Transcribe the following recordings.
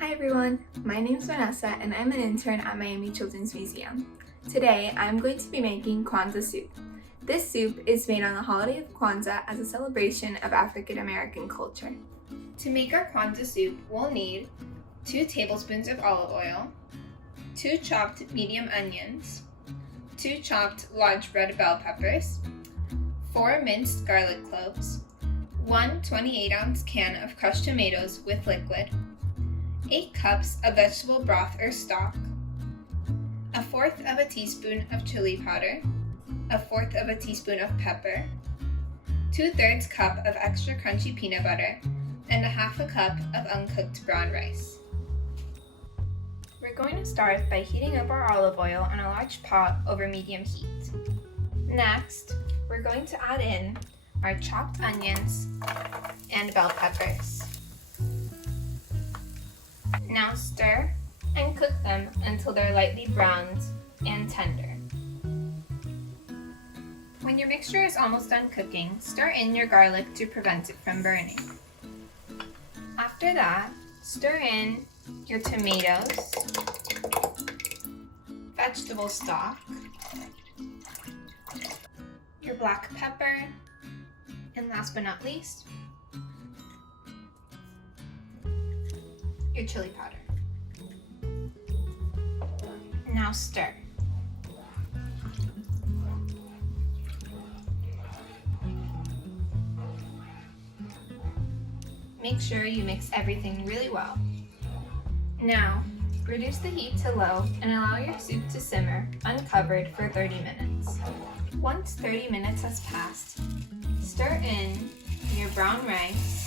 Hi everyone, my name is Vanessa and I'm an intern at Miami Children's Museum. Today I'm going to be making Kwanzaa soup. This soup is made on the holiday of Kwanzaa as a celebration of African American culture. To make our Kwanzaa soup, we'll need 2 tablespoons of olive oil, 2 chopped medium onions, 2 chopped large red bell peppers, 4 minced garlic cloves, 1 28-ounce can of crushed tomatoes with liquid, 8 cups of vegetable broth or stock, 1/4 teaspoon of chili powder, 1/4 teaspoon of pepper, 2/3 cup of extra crunchy peanut butter, and 1/2 cup of uncooked brown rice. We're going to start by heating up our olive oil on a large pot over medium heat. Next, we're going to add in our chopped onions and bell peppers. Now stir and cook them until they're lightly browned and tender. When your mixture is almost done cooking, stir in your garlic to prevent it from burning. After that, stir in your tomatoes, vegetable stock, your black pepper, and last but not least, your chili powder. Now stir. Make sure you mix everything really well. Now, reduce the heat to low and allow your soup to simmer uncovered for 30 minutes. Once 30 minutes has passed, stir in your brown rice.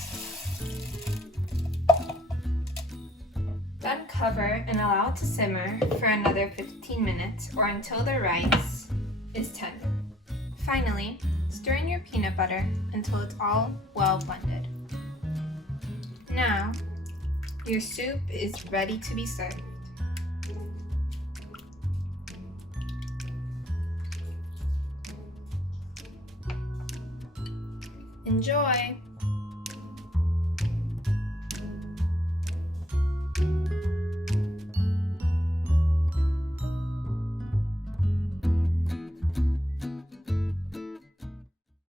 Then cover and allow it to simmer for another 15 minutes or until the rice is tender. Finally, stir in your peanut butter until it's all well blended. Now, your soup is ready to be served. Enjoy!